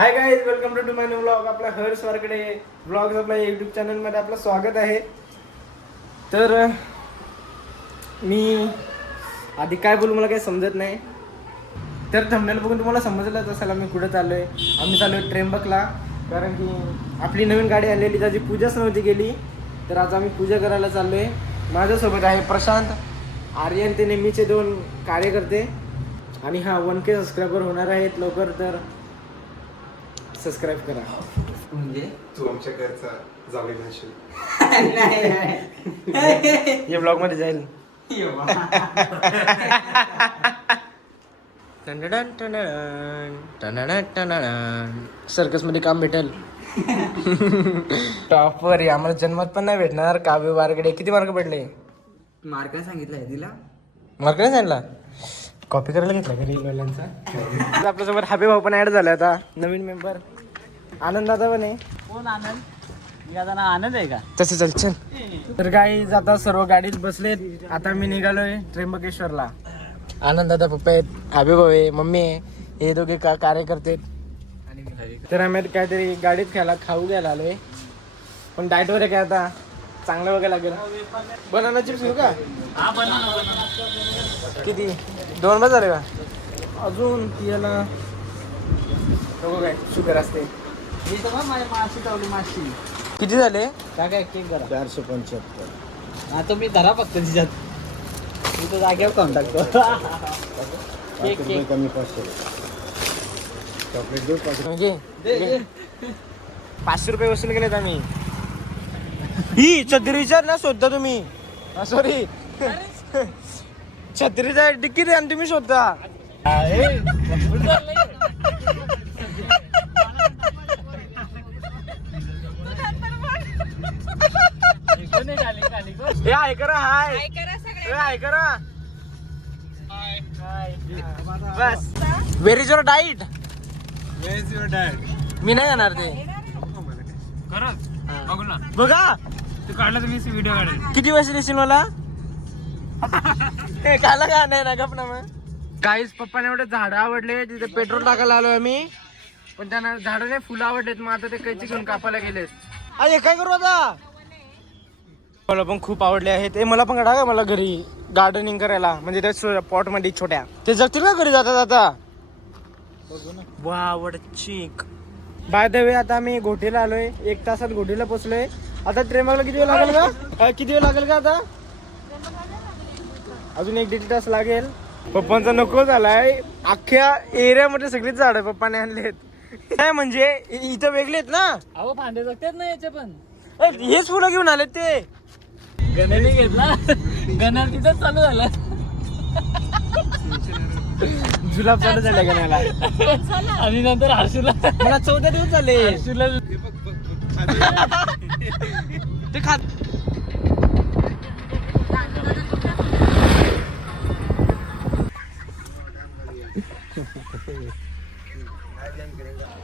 Hi guys welcome to to my new blog आपला Harsh Warkade blog आपल्या YouTube चॅनलमध्ये आपलं स्वागत आहे. तर मी आधी काय बोलू मला काही समजत नाही. तर थंबनेल बघून तुम्हाला समजलंच असायला मी कुठं चाललो आहे आम्ही चाललो आहे त्र्यंबकला. कारण की आपली नवीन गाडी आलेली त्याची पूजाच नव्हती गेली तर आज आम्ही पूजा करायला चाललो आहे माझ्यासोबत आहे प्रशांत. आर्यन ते नेहमीचे दोन कार्यकर्ते. आणि हा वन के सबस्क्रायबर होणार आहेत लवकर तर सबस्क्राईब करा. म्हणजे? तू आमच्या घरचा जावई म्हणशील या ब्लॉगमध्ये जाईल. सर्कसमध्ये काम भेटेल. टॉपर आम्हाला जन्मात पण नाही भेटणार. काव्य बारकडे किती मार्क पडले मार्क सांगितलंय तिला. मार्क नाही सांगला कॉपी करायला घेतला घरी मुलांचा आपल्यासोबत हाबे भाऊ पण ऍड झाला आता नवीन मेंबर आनंद दादा पण आहे. कोण आनंद? याचा आनंद आहे का? तसं चल चल. तर काही आता सर्व गाडीत बसलेत. आता मी निघालोय त्र्यंबकेश्वरला. आनंद दादा पप्पा आहेत आबे भाऊ आहे मम्मी आहे हे दोघे का कार्यकर्ते आहेत. तर आम्ही काहीतरी गाडीत खायला खाऊ घ्यायला आलोय. पण डाएटवर आहे काय आता? चांगलं बघायला लागेल. बनाना चिप्स घेऊ का? हा किती? दोन बस झाले का? अजून याला नको काय शुगर असते. मी तर बघ माझी माशी ठेवली माशी. किती झाले? काय काय केक करा चारशे पंच्याहत्तर. हा तुम्ही धरा फक्त तिच्यात. मी तर जागेवर खाऊन टाकतो. केक केक कमी पाचशे. चॉकलेट देऊ पाचशे. म्हणजे दे, दे. पाचशे रुपये वसूल केलेत आम्ही. ही छत्रीचा ना शोधता तुम्ही. सॉरी छत्रीचा डिक्की द्या आणि तुम्ही शोधता? हे आहे करा हाय. हे आहे करा. बस. व्हेरी इज युअर डाईट मी नाही जाणार ते. बघा तू काढला तुम्ही व्हिडिओ काढेल. किती पैसे देशील मला? हे का नाही ना गप ना मग. काहीच पप्पाने एवढे झाडं आवडले तिथे पेट्रोल टाकायला आलोय आम्ही. पण त्यांना झाडं नाही फुलं आवडलेत मग आता ते कैची घेऊन कापायला गेलेत. अरे काय करू आता? मला पण खूप आवडले आहेत. ते मला पण काढा का मला घरी गार्डनिंग करायला. म्हणजे त्या पॉटमध्ये छोट्या. ते जगतील का घरी जाता जाता वा चिक बाय द वे आता आम्ही घोटीला आलोय. एक तासात घोटीला पोहोचलोय आता ट्रेनला किती वेळ लागेल का किती वेळ लागेल का आता? अजून एक दीड तास लागेल. पप्पांचा नको झालाय अख्ख्या एरियामध्ये सगळीच झाड पप्पाने आणलेत काय म्हणजे इथं वेगळे आहेत ना? अहो भांडे जगतात ना याचे पण. हेच फुलं घेऊन आलेत ते. गणाने घेतला. गणा तिथंच चालू झाला. जुलाब चालू झाले गण्याला आणि नंतर हर्षूला मला चौदा दिवस झाले. हर्षूला ते खात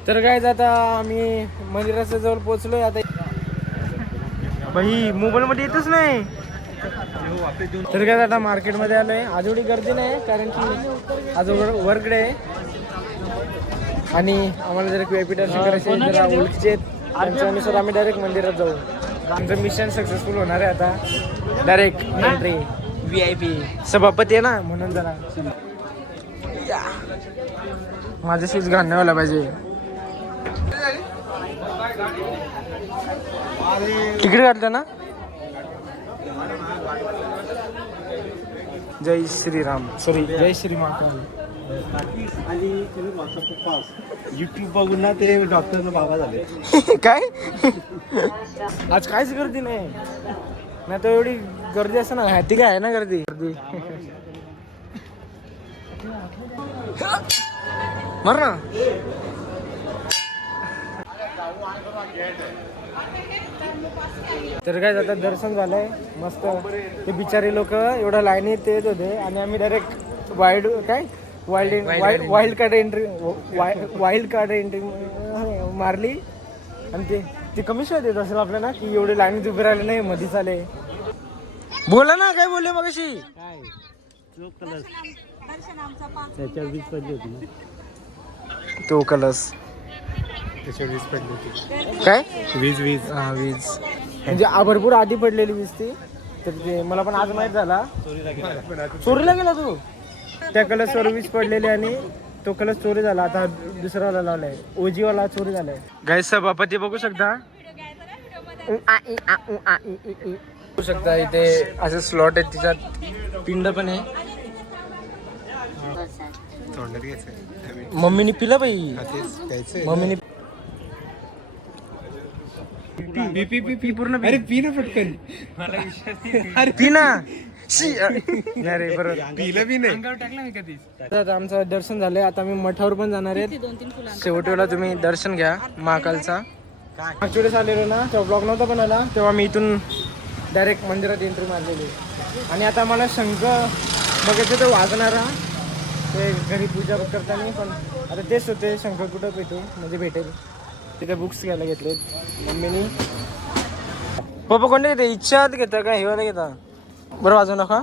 तर काय आता आम्ही मंदिराच्या जवळ पोहोचलोय. आता बाई मोबाईल मध्ये येतच नाही. तर काय आता मार्केटमध्ये आलोय. आज एवढी गर्दी नाही कारण की आज वर्क डे आहे आणि आम्हाला जर दर्शन करायचे जरा ओळखीचे. त्यांच्यानुसार आम्ही डायरेक्ट मंदिरात जाऊ. आमचं मिशन सक्सेसफुल होणार आहे आता. Direct entry V I P सभापती आहे ना म्हणून जरा. माझ्याशीच व्हायला पाहिजे. तिकडे घातलं ना? जय श्रीराम. सॉरी जय श्री महाकाल युट्यूब बघून ना ते डॉक्टरचा बाबा झाले. काय? आज काहीच गर्दी नाही. नाही तर एवढी गर्दी असं ना ह्याती काय आहे ना गर्दी गर्दी? मर ना. तर काय आता दर्शन झालंय. मस्त. ते बिचारे लोक एवढ्या लाईनीत ते येत होते आणि आम्ही डायरेक्ट वाईल्ड काय? Wild wild card entry wild card entry मारली. आणि ते ते कमिशन देत असेल आपल्याला की एवढे लाईनीत उभे राहिले नाही मधीच आले. बोला ना काय बोलले मग अशी तो कलस त्याच्यावर वीज पडली होती. काय? वीज वीज हा वीज म्हणजे आ- भरपूर आधी पडलेली वीज ती. तर ते मला पण आज माहीत झाला. चोरीला गेला तू? त्या कलसवर वीज पडलेली आणि तो कलस चोरी झाला. आता दुसरावाला लावलाय. ओजीवाला चोरी झालाय. गाय सभापती बघू शकता? उ आ इ आ उ आ इ इ इ. बघू शकता इथे असे स्लॉट आहेत. तिच्यात पिंड पण आहे. तोंडात घ्यायचं मम्मीने पिलं बाई? तेच मम्मीने पी पी पी पूर्ण अरे पी ना. पटकन अरे पी ना शी नाही. रे बरोबर पिलं बी नाही आमचं दर्शन झालंय. आता मी मठावर पण जाणार आहेत शेवटीला तुम्ही दर्शन घ्या महाकालचा. मागच्या वेळेस आलेलो ना तेव्हा ब्लॉग नव्हता पण आला. तेव्हा मी इथून डायरेक्ट मंदिरात एंट्री मारलेली आणि आता मला शंख बघायचं ते वाजणारा. ते घरी पूजा करताना पण आता तेच होते. शंख कुठं भेटू? म्हणजे भेटेल. तिथे बुक्स घ्यायला घेतलेत मम्मीनी. पप्पा कोणते घेते? इच्छा घेता का? हेवाला घेता? बरं वाजवू नका.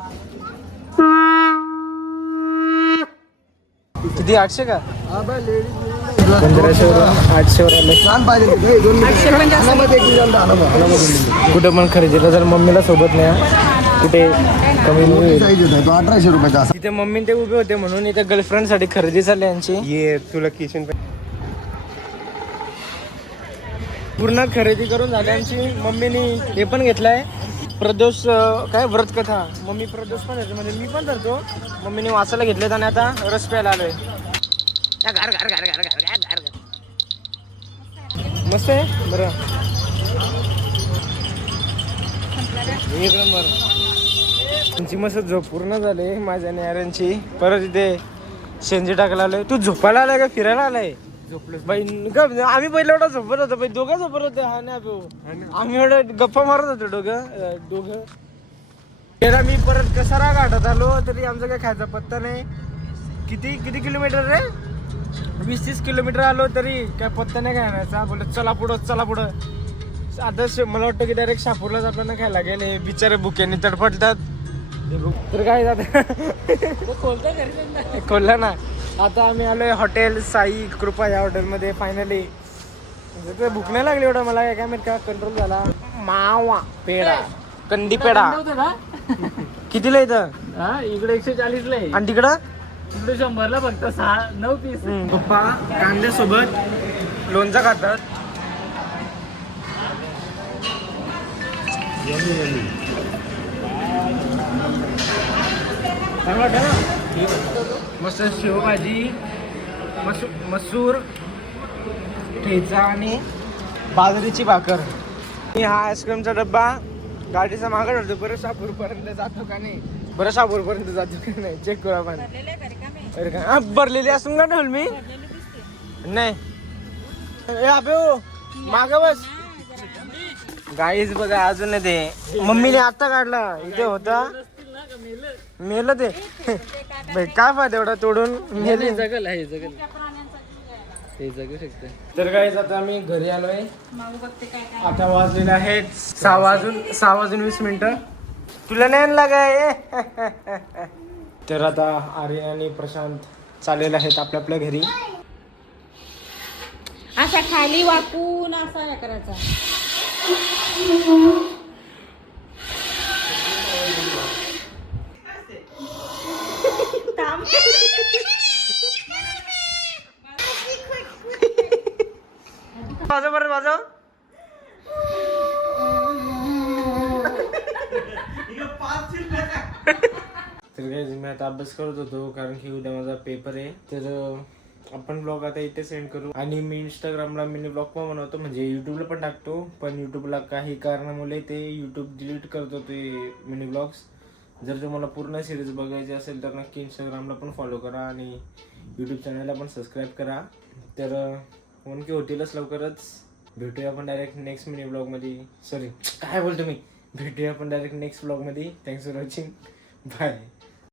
किती? आठशे का? पंधराशेवर आठशेवर कुठे पण खरेदीला जर मम्मीला सोबत नाही कुठे कमी होईल. अठराशे रुपयाचा तिथे मम्मी ते उभे होते म्हणून इथे गर्लफ्रेंडसाठी खरेदी झाली यांची. ये तुला किशन पूर्ण खरेदी करून झाल्यांची मम्मीनी हे पण घेतलाय. प्रदोष अं, काय व्रत कथा मम्मी प्रदोष पण येते म्हणजे मी पण धरतो. मम्मीने वाचायला घेतलेत आणि आता रस प्यायला आलोय. गार, गार, गार, गार, गार, गार, गार. मस्त आहे? बरं. एक नंबर. त्यांची मस्त झोप पूर्ण झाली माझ्या न्याऱ्यांची परत इथे शेंजी टाकायला आलोय. तू झोपायला आलाय का? फिरायला आलाय? झोपलो बाई ग- आम्ही पहिल्या एवढा झोपत होतो बाई दोघं झोपत होते हा ना भाऊ. आम्ही एवढं गप्पा मारत होतो दोघं दोघं. तेरा मी परत कसारा घाटात आलो तरी आमचा काय खायचा पत्ता नाही. किती किती किलोमीटर रे? वीस तीस किलोमीटर आलो तरी काय पत्ता नाही काय आणायचा बोलत चला पुढं चला पुढं. आता मला वाटतं की डायरेक्ट शापूरलाच आपल्याला खायला लागेल हे बिचारे भुक्याने तडफडतात. तर काय आता खोलला ना. आता आम्ही आलोय हॉटेल साई कृपा या हॉटेलमध्ये फायनली भूक नाही लागली एवढं मला काय माहीत का कंट्रोल झाला. मावा पेडा कंदी पेडा कितीला इथं? हा इकडे एकशे चाळीस ला आहे. आणि तिकडं? इकडे शंभरला फक्त सहा नऊ पीस पप्पा कांद्यासोबत लोणचं खातात. चांगला? मस्त शेवभाजी मसू मसूर ठेचा आणि बाजरीची भाकर. मी हा आईस्क्रीमचा डब्बा गाडीचा मागं ठरतो बरं शापूरपर्यंत जातो का नाही? बरं शापूरपर्यंत जातो का नाही? चेक करू आपण. अरे का हा, भरलेली असून का ठेवल मी? नाही. अबे ओ माग बस. गाईच बघा अजून नाही ते. मम्मीने आता काढला. इथे होता. मेलं ते बाई, काय फायदा एवढा तोडून मेले जगल आहे जगल ते जगू शकते. तर गाईज आता आम्ही घरी आलोय. आता वाजलेले आहेत सहा वाजून सहा वाजून वीस मिनिटं. तुला नाही लागाय तर आता आर्यन आणि प्रशांत चाललेले आहेत आपल्या आपल्या घरी. असा खाली वाकून असा हे करायचा वाजव बरं वाजव तर काय मी आता अभ्यास करत होतो कारण की उद्या माझा पेपर आहे. तर आपण ब्लॉग आता इथे सेंड करू. आणि मी इंस्टाग्रामला मिनी ब्लॉग पण बनवतो म्हणजे युट्यूबला पण टाकतो. पण युट्यूबला काही कारणामुळे ते युट्यूब डिलीट करतो ते मिनी ब्लॉग्स जर तुम्हाला पूर्ण सिरीज बघायची असेल तर नक्की इंस्टाग्रामला पण फॉलो करा आणि यूट्यूब चॅनलला पण सबस्क्राईब करा. तर ओनके की होतीलच लवकरच. भेटूया आपण डायरेक्ट नेक्स्ट मिनी ब्लॉगमध्ये सॉरी काय बोलतो मी? भेटूया आपण डायरेक्ट नेक्स्ट ब्लॉगमध्ये थँक्स फॉर वॉचिंग बाय